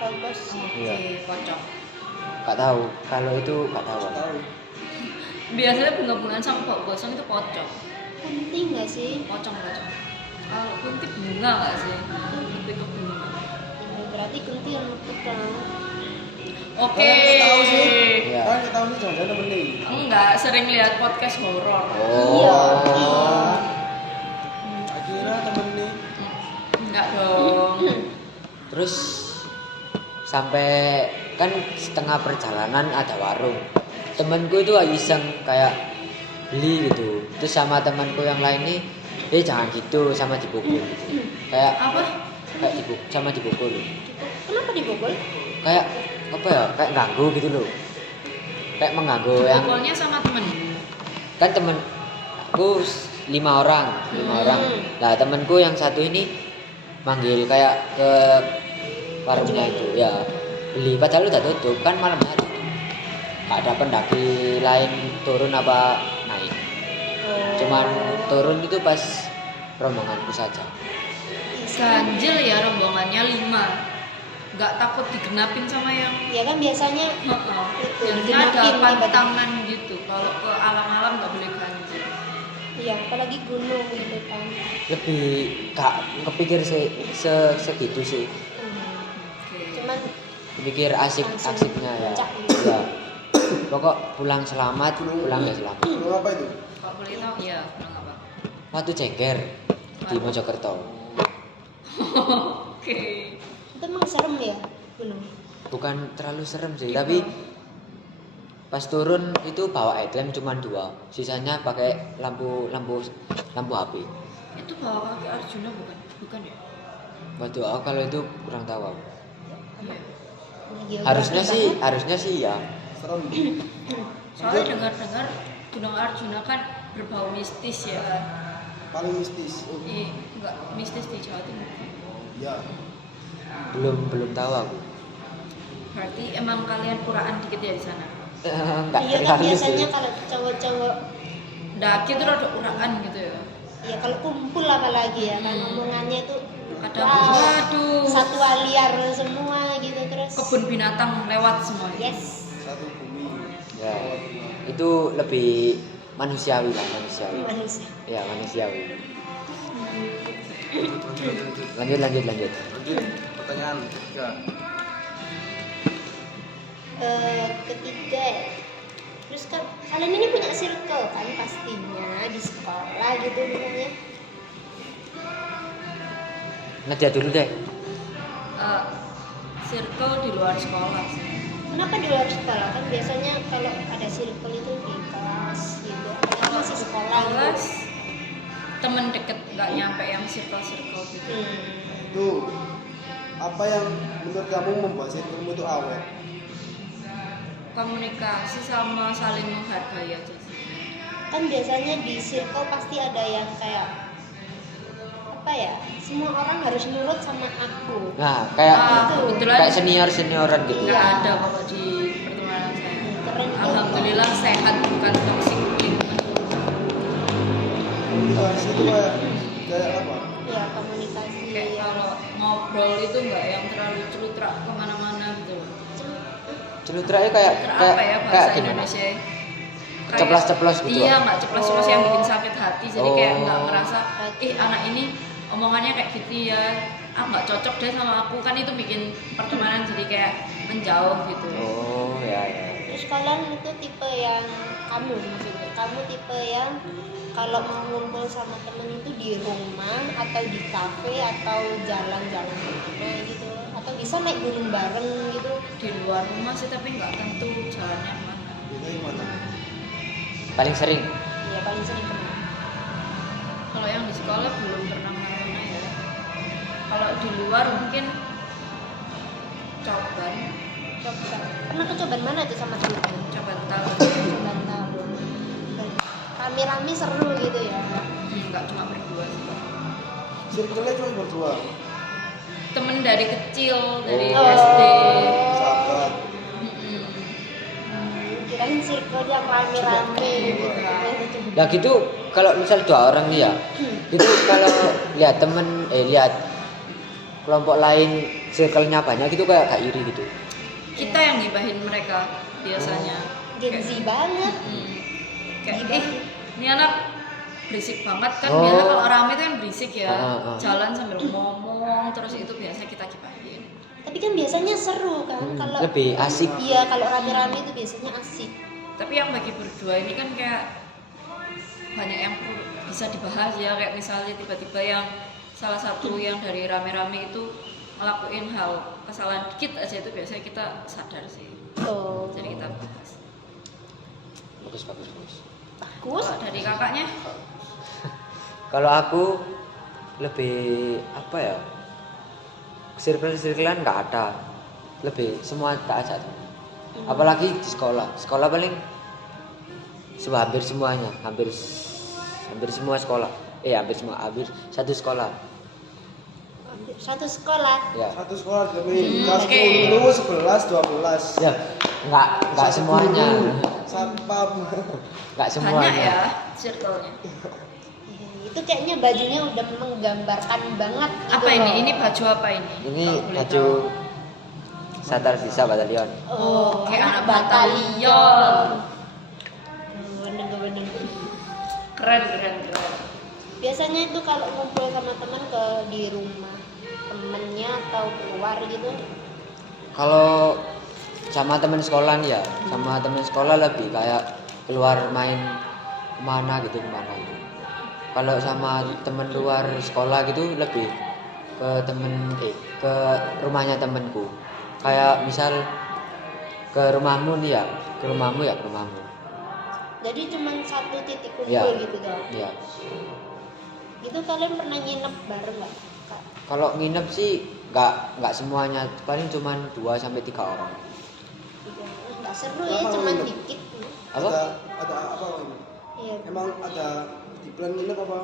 Bagus. Iya. Oke, kocok. Enggak tahu, kalau itu enggak tahu. Tahu. Biasanya bunga-bungaan sama bau gosong itu pocong. Penting nggak sih? Pocong. Kalau kunti bunga nggak sih? Lebih ke bunga. Ya, berarti kunti yang tukang. Oke. Kalian nggak tahu sih. Iya. Kalian nggak tahu sih jangan-jangan temenin. Enggak, sering lihat podcast horor. Iya. Akhirnya temenin. Enggak dong. Terus sampai kan setengah perjalanan ada warung. Temanku itu iseng kayak beli gitu. Terus sama temanku yang lain nih, jangan gitu sama dipukul gitu. Kayak Apa? sama dipukul. Kenapa dibobol? Kayak apa ya? Kayak ganggu gitu loh. Kayak mengganggu yang Pukulnya sama temen. kan temen aku 5 orang. Nah temanku yang satu ini manggil kayak ke warungnya itu ya beli, padahal udah tutup kan malam hari. Gak ada pendaki lain turun apa naik, cuman turun itu pas rombonganku saja. Ganjil ya rombongannya 5. Nggak takut digenapin sama yang Ya kan biasanya Heeh. Yang digenapin ada tiba-tiba. pantangan gitu. Kalau ke alam-alam nggak boleh ganjil. Iya, apalagi gunung gitu kan. Lebih gak kepikir segitu sih, Oke. Cuman pikir asiknya ya. puncak. Ya pokok pulang selamat, pulang ya selamat. Belum apa itu? Kalau boleh tahu, iya, kurang apa? Watu Cengker di Mojokerto. Oke. Itu emang serem ya gunung. Bukan terlalu serem sih, tapi pas turun itu bawa headlamp cuma 2, sisanya pakai lampu HP. Itu bawa kaki Arjuna bukan? Bukan ya? Waduh, aku kalau itu kurang tahu aku. Iya. Geografi Harusnya sih ya. Serem. Soalnya dengar-dengar Gunung Arjuna kan berbau mistis ya kan? Paling mistis. Enggak mistis di Jawa Timur. Ya. Belum tahu aku. Berarti emang kalian kuraan dikit ya di sana? Enggak Iya kan terlalu biasanya sih. kalau cowok-cowok Daki tuh rada uraan gitu ya? ya kalau kumpul apalagi ya kan omongannya itu Kadang, wow, waduh, satwa liar semua gitu terus. kebun binatang lewat semuanya. Yes. Satu bumi. Ya. Itu lebih manusiawi lah, manusiawi. Manusia. Ya, manusiawi. Lanjut. Lanjut. Lanjut. Pertanyaan ketiga. Ketiga ya. Terus kan kalian ini punya circle kan pastinya di sekolah gitu misalnya. Nadia dulu deh. Circle di luar sekolah sih. Kenapa di luar sekolah kan biasanya kalau ada circle itu di kelas gitu. Apalagi masih sekolah gitu. Kelas temen deket nggak nyampe yang circle gitu. Tuh. Apa yang menurut kamu membuat circlemu itu awet? Komunikasi sama saling menghargai aja sih. Kan biasanya di circle pasti ada yang kayak apa ya? Semua orang harus nurut sama aku. Nah, kayak Kebetulan kayak senioran gitu. nggak Iya. ada pokok di pertemanan saya. Keren ya. Alhamdulillah sehat bukan toxic lingkungan. komunikasi itu kayak apa? Ya komunikasi. Kayak kalau ngobrol itu nggak yang terlalu celutrak kemana-mana gitu loh. Celutraknya kayak Celutrak apa ya bahasa gimana? Indonesia? Kayak- Ceplas-ceplos gitu. Iya, nggak ceplos-ceplos yang bikin sakit hati. Jadi kayak Oh. nggak ngerasa, anak ini omongannya kayak gitu ya, nggak cocok deh sama aku, kan itu bikin pertemanan jadi kayak menjauh gitu. Oh ya ya. Terus kalian itu tipe yang kamu tipe yang kalau mau ngumpul sama temen itu di rumah atau di kafe atau jalan-jalan kemana gitu, atau bisa naik gunung bareng gitu. Di luar rumah sih, tapi nggak tentu jalannya kemana. Beda gimana? Paling sering. Ya paling sering kemana? Kalau yang di sekolah belum pernah kemana ya. Kalau di luar mungkin Coban, Pernah ke Coban mana tuh sama temen-temen? Coban tahu. Coban tahu. Rame-rame seru gitu ya. Nggak cuma berdua sih. Circle-nya cuma berdua. Temen dari kecil, dari Oh. SD. Sahabat. Mm-mm. Kirain circle yang rame-rame gitu. Ya gitu kalau misal 2 orang nih ya. Itu kalau lihat lihat kelompok lain circle-nya banyak gitu kayak gak iri gitu. Kita yang gibahin mereka biasanya. Gen Z banget. Kayak ini anak berisik banget kan. Oh. Biasa kalau rame itu kan berisik ya. Ah. Jalan sambil ngomong terus itu biasa kita gibahin. Tapi kan biasanya seru kan kalau Lebih asik. iya kalau rame-rame itu biasanya asik. Tapi yang bagi berdua ini kan kayak banyak yang bisa dibahas ya, kayak misalnya tiba-tiba yang salah satu yang dari rame-rame itu ngelakuin hal kesalahan dikit aja, itu biasanya kita sadar sih, Oh. jadi kita bahas. Bagus. Bagus. Kalau dari kakaknya Kalau aku lebih apa ya? Circle-circlean nggak ada. Lebih semua tak ajak. Apalagi di sekolah. Sekolah paling hampir semuanya, hampir semua sekolah. Hampir satu sekolah. Satu sekolah. Ya. Satu sekolah demi kelas oke. 10, 11, 12. Ya, nggak Satu semuanya. guru, satpam. Nggak banyak semuanya. ya circle-nya. Itu kayaknya bajunya udah menggambarkan banget gitu Apa ini? loh. Ini baju apa ini? Ini Kalau boleh baju tahu. Satar Sisa Batalion. Oh, Kayak anak anak batalion. Bener. Keren. Biasanya itu kalau ngumpul sama teman di rumah temennya atau keluar gitu. Kalau sama teman sekolah nih ya, sama teman sekolah lebih kayak keluar main kemana gitu. Kalau sama teman luar sekolah gitu lebih ke rumahnya temenku. Kayak misal ke rumahmu nih ya, ke rumahmu. Jadi cuma satu titik kumpul Iya. gitu doang. Iya. Itu kalian pernah nginep bareng nggak? Kak? Kalau nginep sih nggak semuanya, paling cuma 2 sampai 3 orang. Tiga. Nggak seru ya, Kenapa cuma nginep? dikit. Apa? Ada apa ini? Iya. Emang ada di plan nginep apa?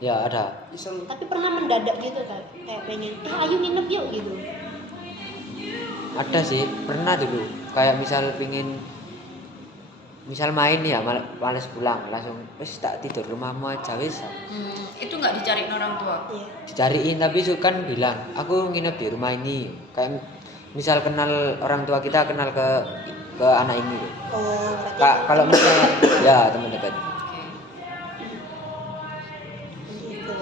Ya ada. Iseng. Tapi pernah mendadak gitu kan? Kayak pengen, ayo nginep yuk gitu. Ada sih, pernah dulu. Kayak misal main ya, males pulang, langsung wis tak tidur rumahmu aja wis. Itu nggak dicariin orang tua. Iya. Dicariin tapi kan bilang, aku nginep di rumah ini. Kayak misal kenal orang tua kita, kenal ke anak ini. Oh, berarti Kalau misalnya ya teman dekat. Oke. gitu.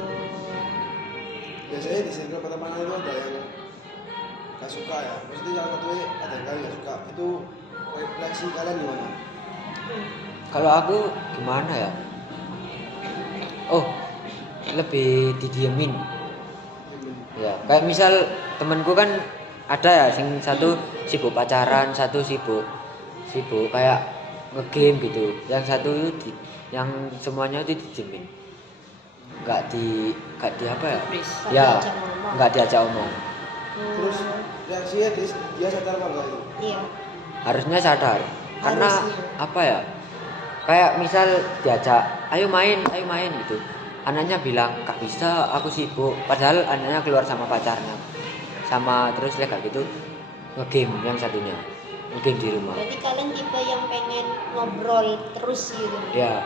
Biasanya di circle pertemanan itu ada yang gak suka ya. Maksudnya salah satunya ada yang kalian gak suka. Itu refleksi kalian gimana? Kalau aku gimana ya? Oh, lebih didiemin. Ya, kayak misal temanku kan ada ya, sing satu sibuk pacaran, satu sibuk kayak ngegame gitu. Yang satu itu yang semuanya itu didiemin. Enggak di apa ya? Please. Ya, Diajak ngomong. enggak diajak omong. Terus reaksinya dia sadar apa enggak itu? Iya. Harusnya sadar. Karena Harusnya. apa ya? Kayak misal diajak, ayo main gitu. Anaknya bilang, "Gak bisa, aku sibuk." Padahal anaknya keluar sama pacarnya. Sama terus kayak gitu ngegame yang satunya. Ngegame di rumah. Berarti kalian tipe yang pengen ngobrol terus gitu. Ya,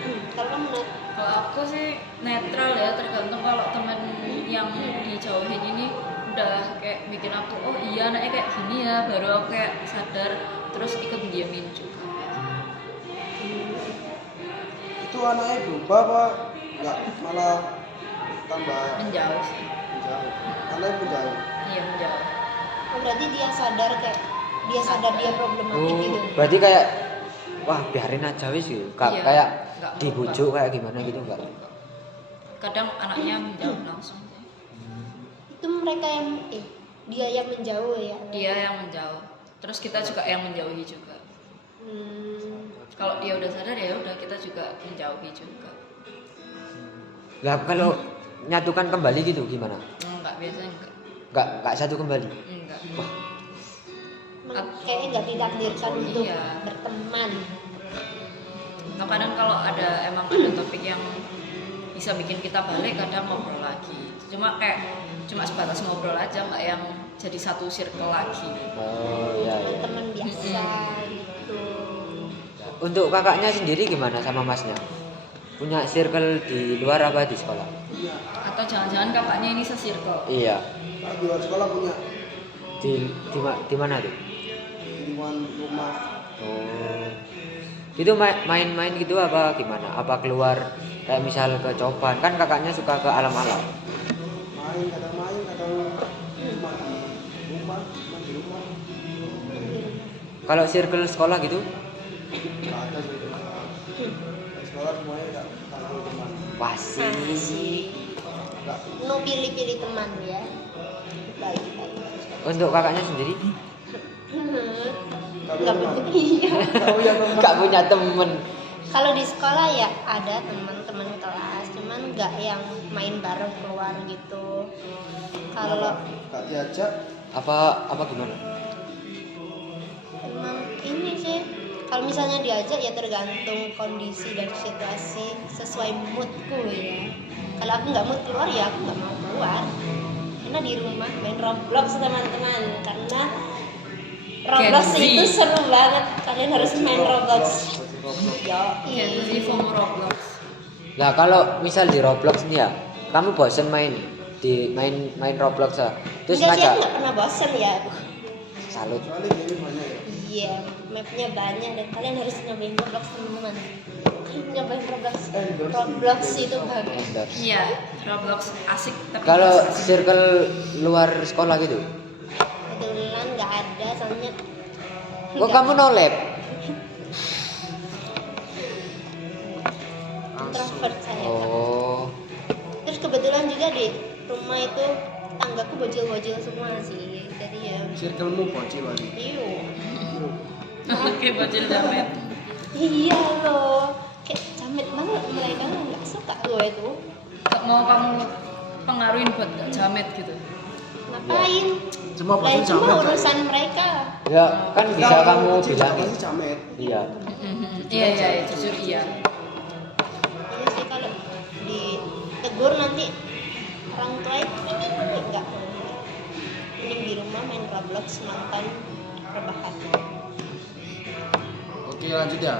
Kalau kamu Nat? Kalau aku sih netral ya, tergantung kalau temen yang dijauhin ini udah kayak bikin aku oh iya anaknya kayak gini ya, baru aku kayak sadar terus ikut diamin juga. Itu anaknya berubah apa nggak malah tambah Menjauh sih. menjauh? Anaknya menjauh. Iya menjauh. Oh, berarti dia sadar dia problematik gitu. Berarti kayak wah biarin aja wis gitu. Iya, Kayak nggak dibujuk kayak gimana gitu enggak? Kadang anaknya menjauh langsung. Itu mereka yang dia yang menjauh ya. Dia yang menjauh. Terus kita juga yang menjauhi juga. Kalau dia udah sadar ya udah kita juga menjauhi juga. Lah kalau nyatukan kembali gitu gimana? Enggak, biasanya enggak. Enggak satu kembali. Enggak. Kayaknya nggak ditakdirkan untuk Iya. berteman. Nah, kadang kalau emang ada topik yang bisa bikin kita balik, kadang ngobrol lagi. Cuma sebatas ngobrol aja, nggak yang jadi satu circle lagi. Oh iya iya. Teman biasa gitu. Untuk kakaknya sendiri gimana sama masnya? Punya circle di luar apa di sekolah? Atau jangan-jangan kakaknya ini se-circle. Iya. Kalau di luar sekolah punya Di mana tuh? di lingkungan rumah. Oh. Itu main-main gitu apa gimana? Apa keluar kayak misal ke Coban? Kan kakaknya suka ke alam-alam. Kadang cuma di rumah. Kalau circle sekolah gitu? Nggak ada sih. Di sekolah semuanya nggak tahu teman. Pasti. Nggak. No pilih-pilih teman ya. Baik. Untuk kakaknya sendiri? Nggak betul. Iya. Gak punya temen. Kalau di sekolah ya ada teman-teman kelas, cuman nggak yang main bareng keluar gitu. Kalau Nggak diajak. Apa gimana? emang ini sih, kalau misalnya diajak ya tergantung kondisi dan situasi sesuai moodku ya. Kalau aku nggak mood keluar ya aku nggak mau keluar. Karena di rumah main Roblox teman-teman, karena Roblox Gen Z. itu seru banget. Kalian harus main Roblox. Yo, Gen Z FOMO Roblox. Nah kalau misal di Roblox nih ya, kamu bosen main Roblox ya? Terus enggak sih, ngajak aku nggak pernah bosen ya. salut. Soalnya game banyak ya. Iya, mapnya banyak dan kalian harus nyobain Roblox teman-teman. Kalian nyobain Roblox itu bagus. Endorse. Iya, Roblox asik tapi Kalau nggak asik. circle luar sekolah gitu, Kebetulan nggak ada, soalnya kok nggak- kamu no lab? introvert saya. Oh, Terus kebetulan juga di rumah itu tanggaku bocil-bocil semua sih, jadi ya Circlemu bocil lagi. iyo. Oke, bocil jamet. Iya loh, kayak jamet banget mereka, nggak suka gue itu. Gak mau kamu pengaruhin buat gak jamet gitu. Ngapain? Semua Lah bocil cuma jamet. urusan mereka. ya kan bisa Kalau kamu bocil bilangin. pasti jamet. Iya. Iya, jujur iya. Iya sih, kalau ditegur nanti orang tua ini enggak. Mending di rumah main Roblox, nonton rebahan. Oke lanjut ya.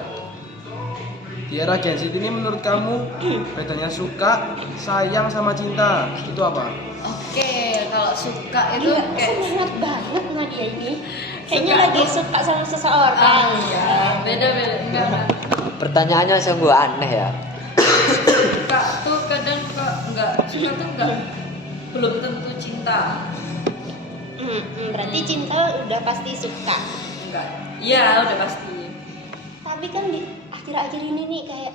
Di era Gen Z ini menurut kamu bedanya suka, sayang sama cinta itu apa? Oke, kalau suka itu Iya, kayak semangat banget Nadia ini. Kayaknya Suka lagi tuh. suka sama seseorang. iya, beda-beda enggak. Pertanyaannya sungguh aneh ya. Suka tuh kadang enggak, suka tuh enggak belum tentu cinta. Berarti cinta udah pasti suka. Enggak. Iya, udah pasti. Tapi kan di akhir-akhir ini nih kayak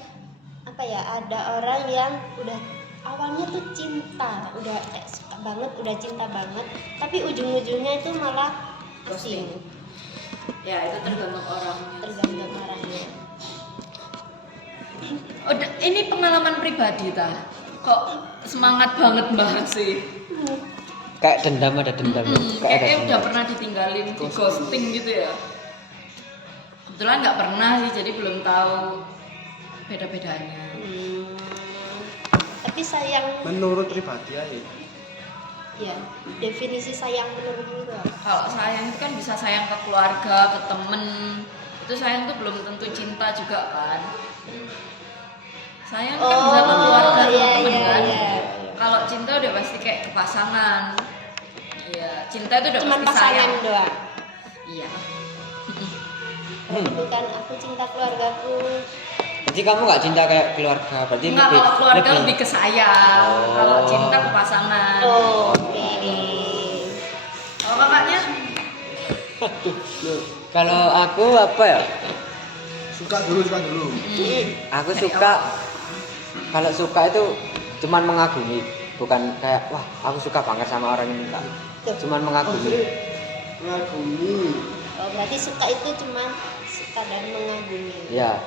apa ya, ada orang yang udah awalnya tuh cinta, udah kayak suka banget, udah cinta banget, tapi ujung-ujungnya itu malah asing. Ya, itu tergantung orangnya. Tergantung orangnya. Udah, ini pengalaman pribadi ta. Kok semangat banget bahas sih. Kayak dendam ada dendam. Kayaknya udah pernah ditinggalin, di ghosting gitu ya. Kebetulan nggak pernah sih, jadi belum tahu beda-bedanya. Tapi sayang, Menurut pribadi aja. ya definisi sayang menurutmu itu apa? Kalau sayang itu kan bisa sayang ke keluarga, ke temen. Itu sayang tuh belum tentu cinta juga kan. Sayang kan bisa ke keluarga iya teman iya kan. iya. Kalau cinta udah pasti kayak ke pasangan. Iya, cinta itu udah Cuman pasti pasangan sayang. doang. Iya. Bukan aku cinta keluargaku. Jadi kamu nggak cinta kayak keluarga, berarti Enggak, kalau keluarga lebih ke sayang. Oh. Kalau cinta ke pasangan. Oh, oke. Kalau kakaknya? Kalau aku apa ya? Suka dulu. Aku suka, kalau suka itu cuman mengagumi, bukan kayak wah aku suka banget sama orang ini, enggak. Cuman mengagumi. Mengagumi. Oh, berarti suka itu cuman sekadar mengagumi. Ya,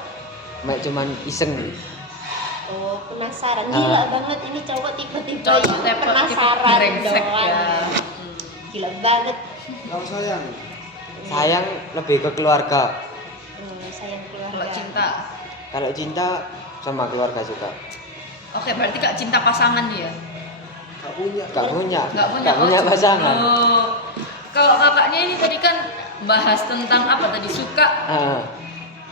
cuman iseng. Oh, penasaran. Gila banget ini cowok tipe-tipe yang Tipe penasaran brengsek doang. ya. Gila banget. Kalau sayang, Sayang lebih ke keluarga. Sayang Kalau keluarga. cinta. Kalau cinta sama keluarga juga. Oke, berarti kak cinta pasangan dia. gak punya. Gak punya pasangan. Oh. Kalau kakaknya ini tadi kan bahas tentang apa tadi, suka Ah,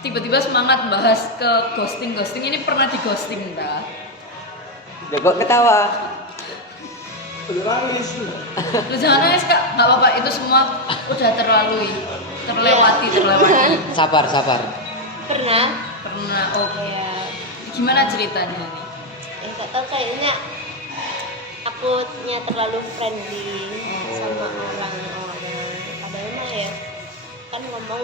tiba-tiba semangat bahas ke ghosting. Ini pernah di ghosting dah. ya kok ketawa? Nangis. Lu jangan nangis kak, nggak apa-apa, itu semua udah terlewati. Sabar. Pernah? Pernah. Oke. Ya. Gimana ceritanya nih? Gak tau, kayaknya akunya terlalu friendly sama orang-orang. Padahal mah ya kan ngomong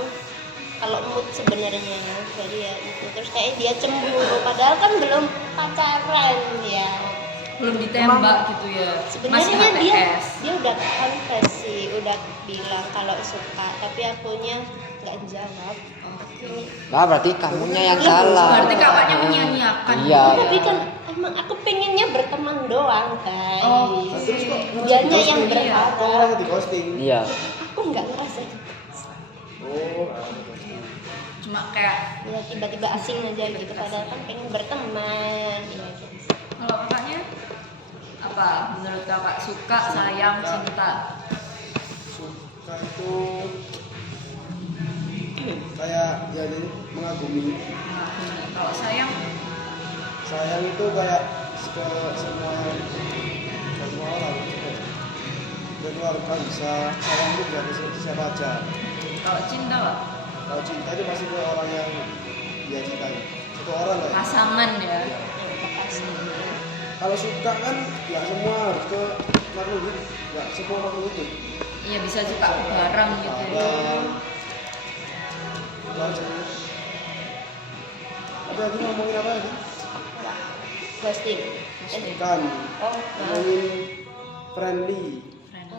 kalau mood sebenarnya, jadi ya itu terus kayak dia cemburu. Padahal kan belum pacaran ya. Belum ditembak gitu ya. Masih Sebenarnya HTS. dia udah confess sih, udah bilang kalau suka, tapi akunya nggak jawab. Nah, berarti kamunya yang salah. Berarti kakaknya menyanyiakan. Iya. Tapi kan emang aku pengennya berteman doang guys. Oh, terus kok Dianya yang kok berharap. orang di ghosting? Iya. Aku nggak ngerasa Oh, cuma kayak ya tiba-tiba asing aja gitu, padahal kan pengen berteman ya guys. kalau kakaknya apa? Menurut kakak suka, sayang, cinta. suka itu kayak ya ini mengagumi. Nah, kalau sayang, Sayang itu kayak ke semua orang. Ke keluarga bisa, sayang itu juga ke siapa aja. kalau cinta apa? Kalau cinta itu pasti ke orang yang dia cintai. Satu orang lah. Pasangan ya. Ya. Kalau suka kan nggak semua harus ke makhluk hidup, nggak semua makhluk hidup. Iya, bisa suka bareng gitu ya. Apa tadi ngomongin apa tadi? Ghosting. Kan Oh, ngomongin friendly.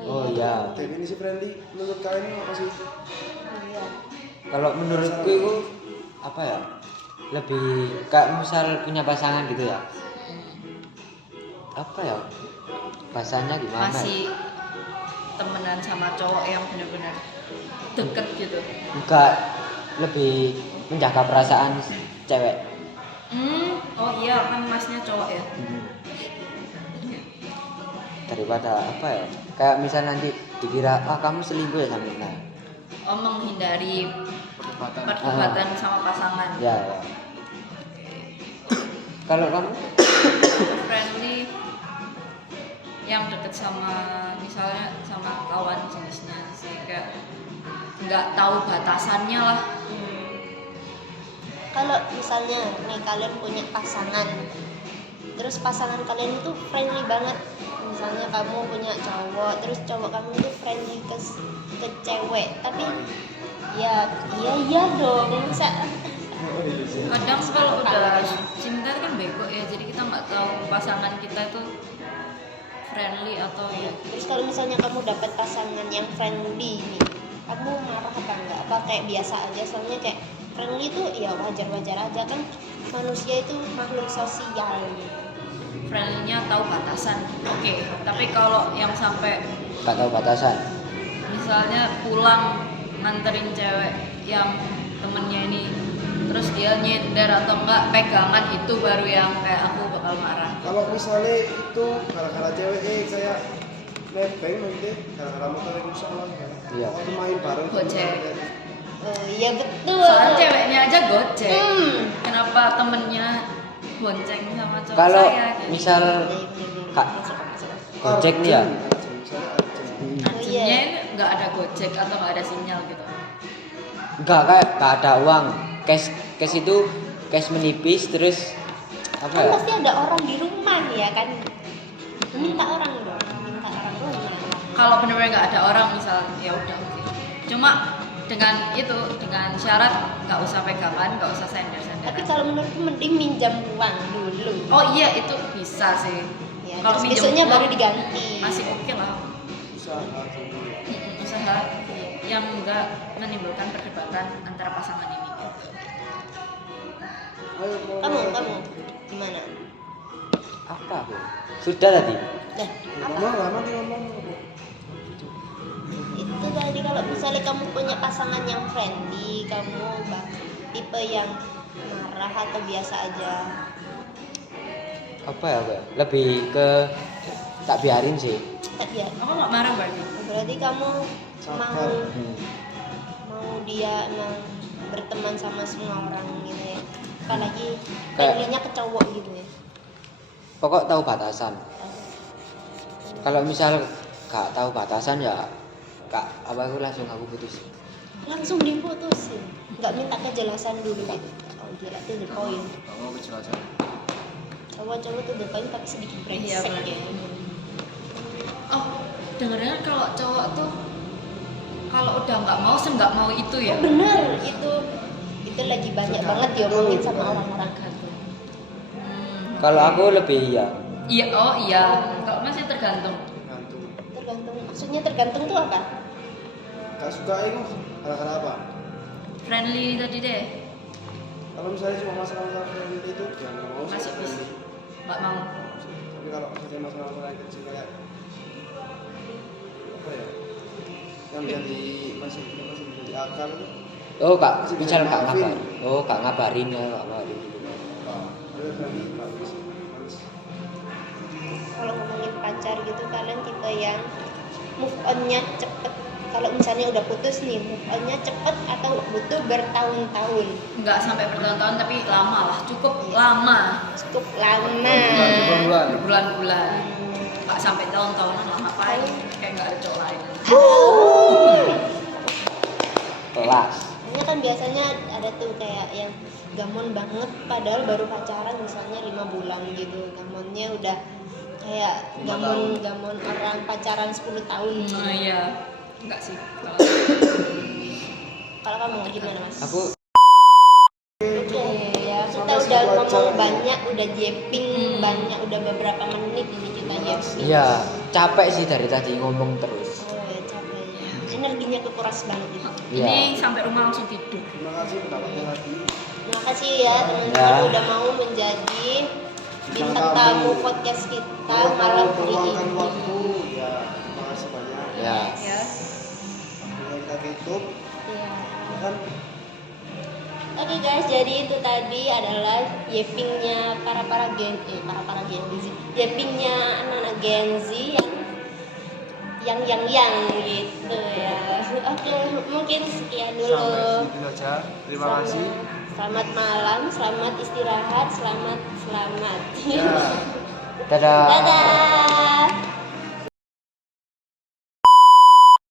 Oh iya. Definisi friendly menurut kalian ini apa sih? iya. Kalau menurutku itu apa ya? Lebih kayak misal punya pasangan gitu ya. Apa ya? Bahasanya gimana? Masih temenan sama cowok yang benar-benar deket gitu. Enggak, lebih menjaga perasaan cewek. Oh iya, kan masnya cowok ya. Daripada apa ya? Kayak misal nanti dikira kamu selingkuh ya sama Nina. Oh, menghindari perdebatan sama pasangan. Ya. Kalau kamu? Friendly yang deket sama misalnya sama kawan jenisnya sih, kayak nggak tahu batasannya lah. Kalau misalnya nih kalian punya pasangan, terus pasangan kalian itu friendly banget. Misalnya kamu punya cowok, terus cowok kamu itu friendly ke cewek, tapi ya iya dong. Masa Kadang kalau udah cinta kan bego ya, jadi kita nggak tahu pasangan kita itu friendly atau ya. terus kalau misalnya kamu dapat pasangan yang friendly nih, kamu marah apa enggak? Apa kayak biasa aja? Soalnya kayak friendly itu ya wajar-wajar aja, kan manusia itu makhluk sosial gitu. Friendly-nya tahu batasan. Oke, tapi kalau yang sampai Enggak tahu batasan. misalnya pulang nganterin cewek yang temennya ini, terus dia nyender atau enggak pegangan, itu baru yang kayak aku bakal marah. Kalau misalnya itu gara-gara cewek kayak nebeng nanti gara-gara motor yang rusak lah. Iya. Waktu main bareng. Gocek. Oh iya betul. Soalnya ceweknya aja gocek. Hmm. Kenapa temennya bonceng sama cowok Kalau saya gitu. misal Kak Gojek nih ya. Artinya nggak ada gojek atau nggak ada sinyal gitu. Enggak ada uang. Cash itu cash menipis terus apa Kan ya? pasti ada orang di rumah ya kan. Minta orang dong, minta orang rumah. Kalau benar-benar nggak ada orang misal ya udah oke. Cuma dengan syarat nggak usah pegangan, nggak usah Tapi sender-senderan. kalau menurutku mending minjam uang dulu. Oh iya itu bisa sih. Ya, Kalau terus minjem besoknya uang, baru diganti. masih oke lah. Usaha dulu. Usaha yang enggak menimbulkan perdebatan antara pasangan ini gitu. Ayo, mau Kamu gimana? Apa aku? Sudah tadi. Dah, apa? lama nih ngomong. Itu tadi kalau misalnya kamu punya pasangan yang friendly, kamu tipe yang marah atau biasa aja? Apa ya? Lebih ke tak biarin sih. Tak biar. Aku nggak marah berarti. Berarti kamu Sabar. Hmm. mau dia emang berteman sama semua orang gitu ya. Apalagi Kayak- friendly-nya ke cowok gitu ya. Pokok tahu batasan. Kalau misal gak tahu batasan ya kak apa aku langsung aku putus. Langsung diputusin. Nggak minta kejelasan dulu gitu. Oh gila tuh the point. Kamu kejelasan. Cowok-cowok tuh the point tapi sedikit Iya, brengsek benar. ya. Oh, dengar-dengar kalau cowok tuh kalau udah nggak mau nggak mau itu ya. Oh, bener itu lagi banyak banget diomongin sama orang-orang. Kalau aku lebih ya Iya, oh iya. Kalau masih tergantung. Gantung. Tergantung, maksudnya tergantung tuh apa? Gak suka itu gara-gara apa? Friendly tadi deh. Kalau misalnya cuma masalah friendly itu ya nggak mau sih Masih bisa. friendly. Nggak mau. Tapi kalau misalnya masalah yang kecil kayak apa ya? Yang masih jadi akar itu. oh kak misal gak ngabarin. Oh gak ngabarin ya gak ngabarin. Ada friendly bagus. Kalau ngomongin pacar gitu kalian tipe yang move on-nya cepet. Kalau misalnya udah putus nih, move on-nya cepet atau butuh bertahun-tahun? Nggak sampai bertahun-tahun tapi lama lah. Cukup lama. Cukup lama. Bulan. Berbulan-bulan. Nggak sampai tahun-tahunan lah ngapain? Kayak nggak ada cowok lain. Kelas. Makanya kan biasanya ada tuh kayak yang gamon banget padahal baru pacaran misalnya 5 bulan gitu. Gamonnya udah kayak 5 tahun. gamon orang pacaran 10 tahun. Oh iya. Enggak sih. Kalau kamu gimana Mas? Aku Oke ya, kita Sampai udah 10 ngomong aja. banyak, udah japping banyak, udah beberapa menit ini kita japping. iya capek sih dari tadi ngomong terus. Oh ya capek ya. Energinya kekuras banget itu. Iya. Ini sampai rumah langsung tidur. Terima kasih pendapatnya lagi. Terima kasih ya teman-teman Ya. udah mau menjadi bintang Bintang tamu tamu. podcast kita Kalau malam kamu hari meluangkan ini. waktu, ya terima kasih banyak. Ya. Ya. Bila kita tutup, Iya. kan Oke guys, jadi itu tadi adalah yappingnya para Gen Z, yappingnya anak-anak Gen Z yang gitu ya. Oke, mungkin sekian sampai dulu. sini saja. Terima kasih. Selamat malam, selamat istirahat, selamat. Ya. Dadah. Dadah.